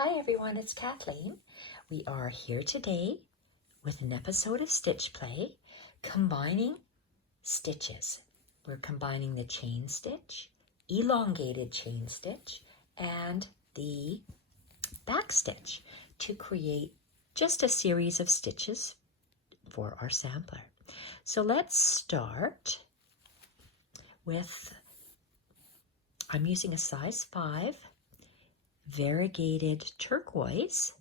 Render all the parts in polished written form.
Hi everyone, it's Kathleen. We are here today with an episode of Stitch Play, combining stitches. We're combining the chain stitch, elongated chain stitch, and the back stitch to create just a series of stitches for our sampler. So let's start with, I'm using a size 5 variegated turquoise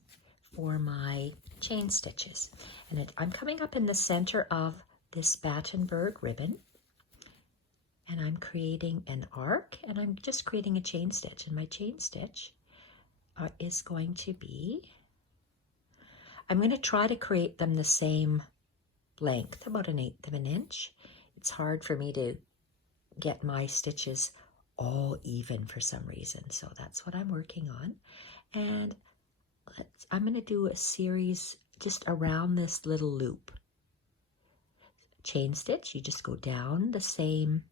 for my chain stitches, and I'm coming up in the center of this Battenberg ribbon, and I'm creating an arc, and I'm just creating a chain stitch, and my chain stitch is going to be, I'm going to try to create them the same length, about 1/8 of an inch. It's hard for me to get my stitches all even for some reason, so that's what I'm working on. And I'm going to do a series just around this little loop. Chain stitch, you just go down the same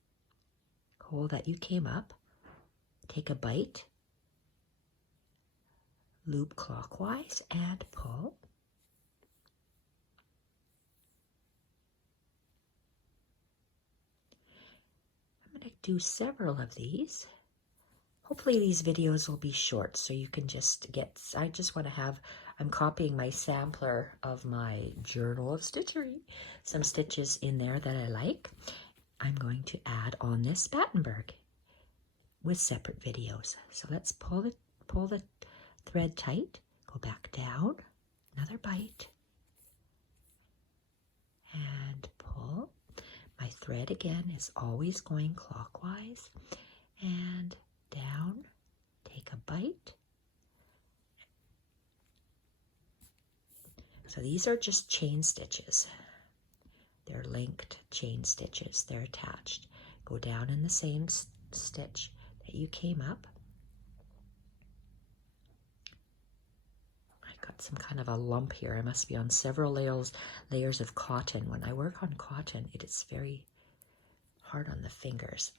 hole that you came up, take a bite, loop clockwise and pull. I'm going to do several of these. Hopefully these videos will be short so you can just get, I just want to have, I'm copying my sampler of my Journal of Stitchery, some stitches in there that I like. I'm going to add on this Battenberg with separate videos. So let's pull the thread tight, go back down, another bite, and pull. My thread again is always going clockwise, and down, take a bite. So these are just chain stitches. They're linked chain stitches. They're attached. Go down in the same stitch that you came up. I got some kind of a lump here. I must be on several layers of cotton. When I work on cotton, it is very hard on the fingers.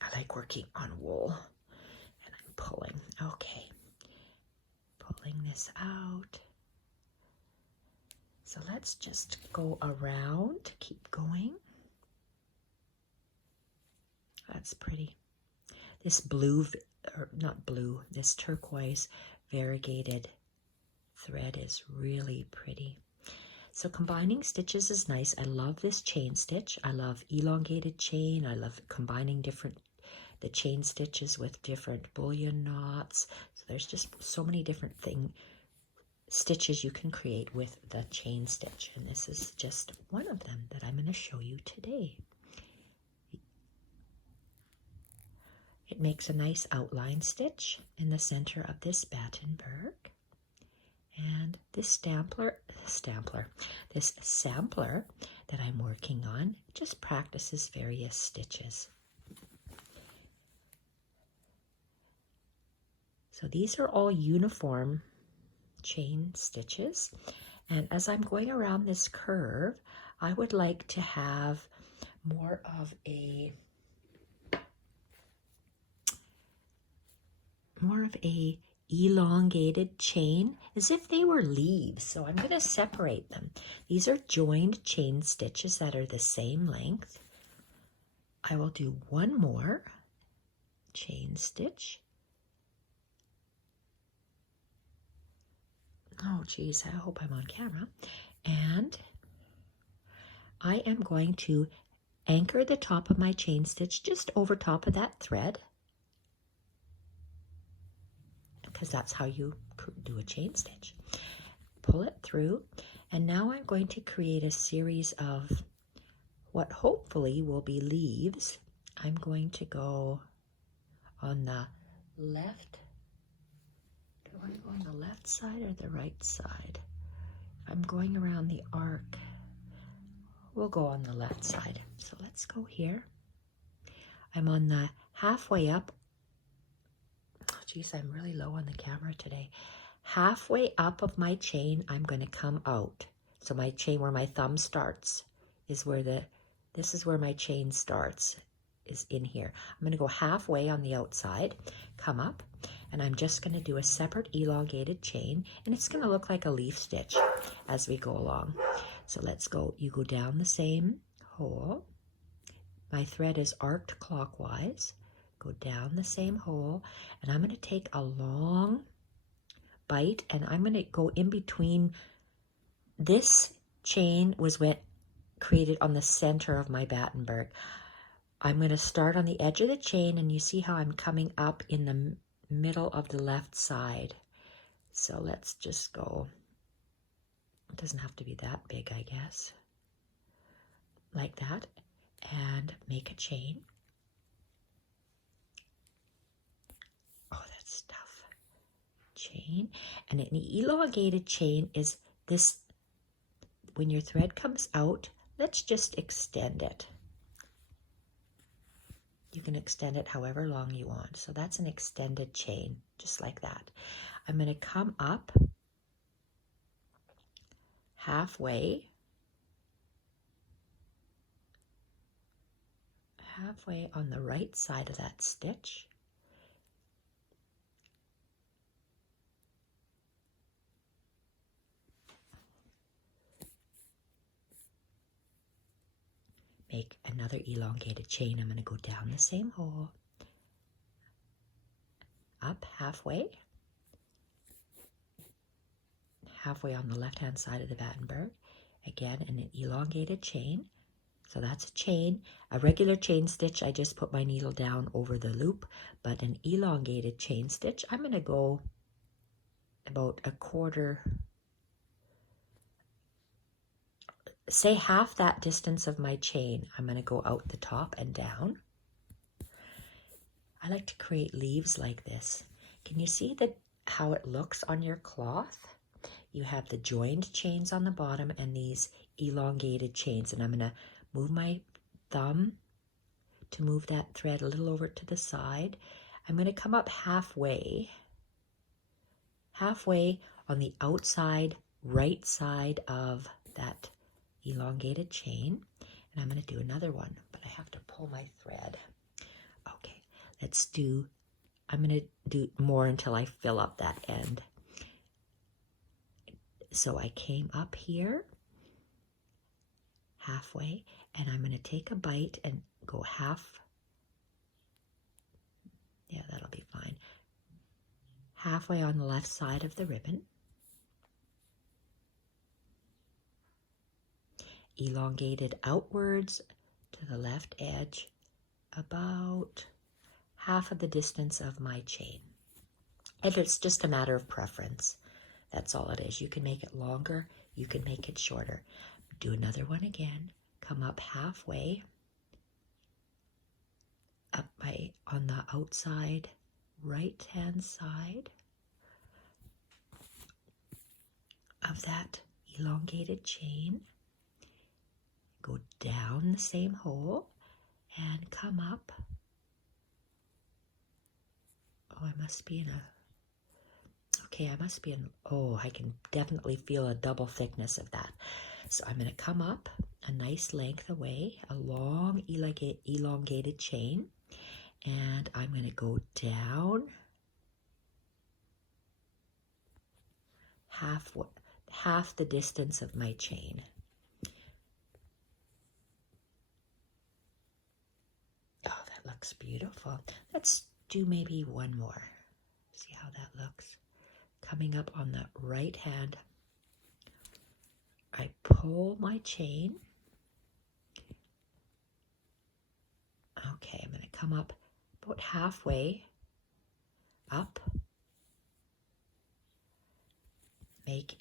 I like working on wool, and I'm pulling. Okay, pulling this out. So let's just go around, keep going. That's pretty. This blue, or not blue, this turquoise variegated thread is really pretty. So combining stitches is nice. I love this chain stitch. I love elongated chain. I love combining the chain stitches with different bullion knots. So there's just so many different stitches you can create with the chain stitch, and this is just one of them that I'm going to show you today. It makes a nice outline stitch in the center of this Battenberg, and this sampler that I'm working on just practices various stitches. So these are all uniform chain stitches, and as I'm going around this curve, I would like to have more of a elongated chain, as if they were leaves. So I'm going to separate them. These are joined chain stitches that are the same length. I will do one more chain stitch. Oh geez, I hope I'm on camera. And I am going to anchor the top of my chain stitch just over top of that thread, because that's how you do a chain stitch. Pull it through, and now I'm going to create a series of what hopefully will be leaves. I'm going to go on the left. Do I want to go on the left side or the right side? If I'm going around the arc, we'll go on the left side. So let's go here. I'm on the halfway up. Oh, geez, I'm really low on the camera today. Halfway up of my chain, I'm going to come out. So my chain, where my thumb starts, is where this is where my chain starts, is in here. I'm going to go halfway on the outside, come up, and I'm just going to do a separate elongated chain, and it's going to look like a leaf stitch as we go along. So let's go. You go down the same hole. My thread is arced clockwise. Go down the same hole, and I'm going to take a long bite, and I'm going to go in between. This chain was created on the center of my Battenberg. I'm going to start on the edge of the chain, and you see how I'm coming up in the middle of the left side. So let's just go. It doesn't have to be that big, I guess. Like that, and make a chain. Oh, that's tough. Chain, and an elongated chain is this. When your thread comes out, let's just extend it. You can extend it however long you want. So that's an extended chain, just like that. I'm going to come up halfway on the right side of that stitch. Make another elongated chain. I'm going to go down the same hole, up halfway on the left hand side of the Battenberg. Again, an elongated chain. So that's a chain. A regular chain stitch, I just put my needle down over the loop, but an elongated chain stitch, I'm going to go about a quarter, say half that distance of my chain. I'm going to go out the top and down. I like to create leaves like this. Can you see how it looks on your cloth? You have the joined chains on the bottom and these elongated chains, and I'm going to move my thumb to move that thread a little over to the side. I'm going to come up halfway on the outside right side of that elongated chain, and I'm going to do another one, but I have to pull my thread. Okay, I'm going to do more until I fill up that end. So I came up here halfway, and I'm going to take a bite and go half. Yeah, that'll be fine. Halfway on the left side of the ribbon. Elongated outwards to the left edge, about half of the distance of my chain. And it's just a matter of preference. That's all it is. You can make it longer, you can make it shorter. Do another one again. Come up halfway, on the outside right hand side of that elongated chain. Go down the same hole and come up. Oh, I must be in I can definitely feel a double thickness of that. So I'm going to come up a nice length away, a long elongated chain, and I'm going to go down half the distance of my chain. Oh, that looks beautiful. Let's do maybe one more. See how that looks. Coming up on the right hand, I pull my chain. Okay, I'm going to come up about halfway up, make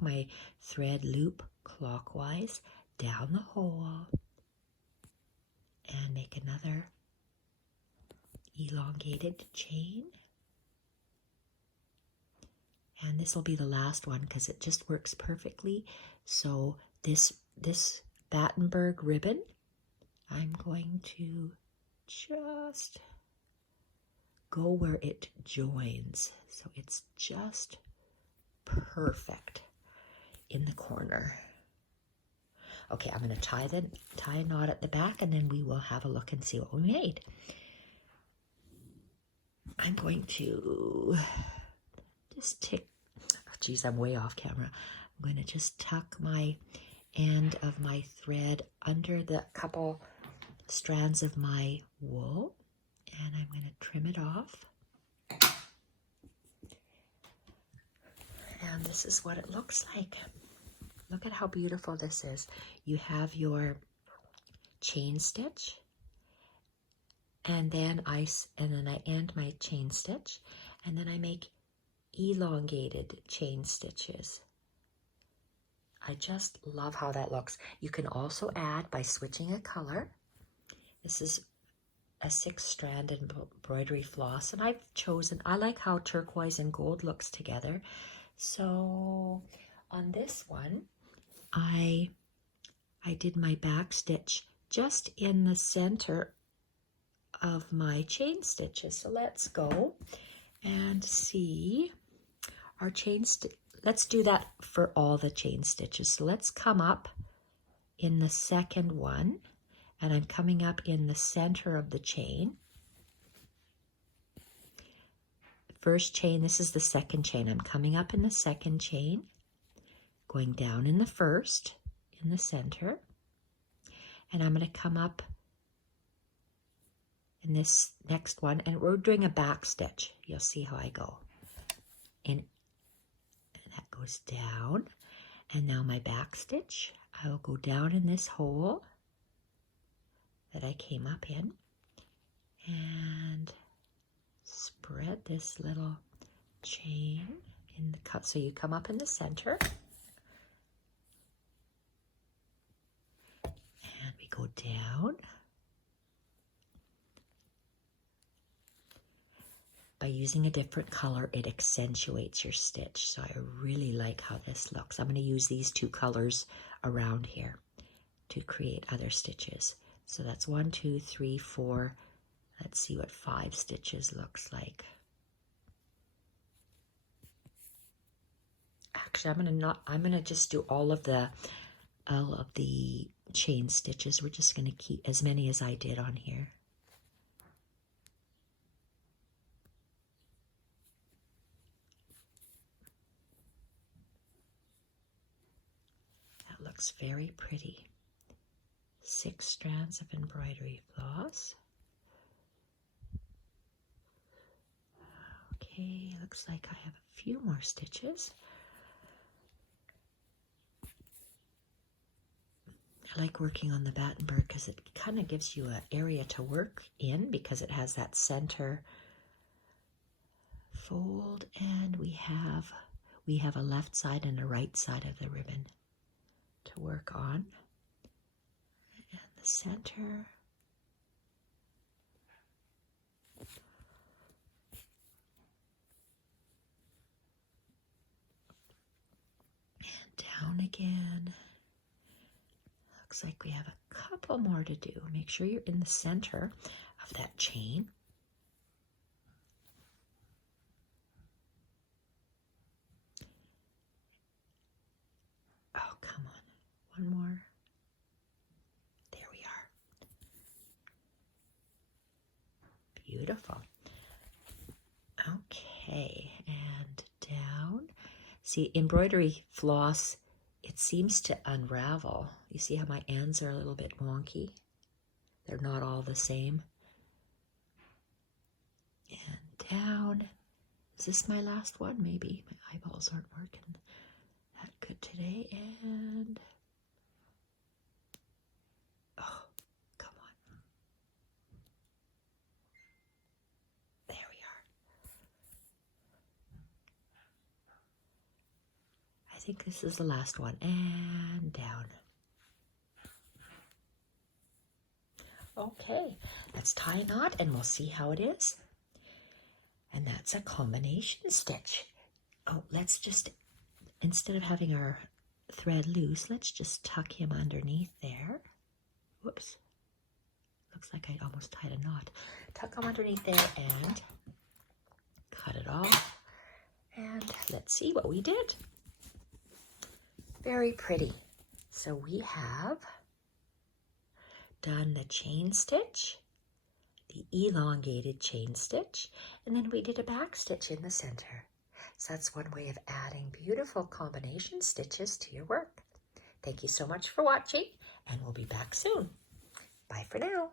my thread loop clockwise down the hole, and make another elongated chain. And this will be the last one because it just works perfectly. So this Battenberg ribbon, I'm going to just go where it joins. So it's just perfect in the corner. Okay, I'm going to tie a knot at the back, and then we will have a look and see what we made. I'm going to just geez, I'm way off camera. I'm going to just tuck my end of my thread under the couple strands of my wool, and I'm going to trim it off. And this is what it looks like. Look at how beautiful this is. You have your chain stitch, and then I end my chain stitch, and then I make elongated chain stitches. I just love how that looks. You can also add by switching a color. This is a 6-strand embroidery floss, and I like how turquoise and gold looks together. So on this one, I did my back stitch just in the center of my chain stitches. So let's go and see our chain stitch. Let's do that for all the chain stitches. So let's come up in the second one, and I'm coming up in the center of the chain. First chain, this is the second chain. I'm coming up in the second chain, going down in the first, in the center, and I'm going to come up in this next one, and we're doing a back stitch. You'll see how I go. And that goes down, and now my back stitch, I will go down in this hole that I came up in, and spread this little chain in the cut. So you come up in the center, and we go down. By using a different color, it accentuates your stitch. So I really like how this looks. I'm going to use these 2 colors around here to create other stitches. So that's 1, 2, 3, 4. Let's see what 5 stitches looks like. Actually, I'm gonna just do all of the chain stitches. We're just gonna keep as many as I did on here. That looks very pretty. 6 strands of embroidery floss. Okay, looks like I have a few more stitches. I like working on the Battenberg because it kind of gives you an area to work in, because it has that center fold, and we have a left side and a right side of the ribbon to work on. And the center. And down again. Looks like we have a couple more to do. Make sure you're in the center of that chain. Oh, come on. One more. There we are. Beautiful. Okay, and down. See, embroidery floss, it seems to unravel. You see how my ends are a little bit wonky? They're not all the same. And down. Is this my last one? Maybe. My eyeballs aren't working that good today. And oh, come on. There we are. I think this is the last one. And down. Okay, let's tie a knot and we'll see how it is. And that's a combination stitch. Oh, let's just, instead of having our thread loose, let's just tuck him underneath there. Whoops. Looks like I almost tied a knot. Tuck him underneath there and cut it off. And let's see what we did. Very pretty. So we have done the chain stitch, the elongated chain stitch, and then we did a back stitch in the center. So that's one way of adding beautiful combination stitches to your work. Thank you so much for watching, and we'll be back soon. Bye for now.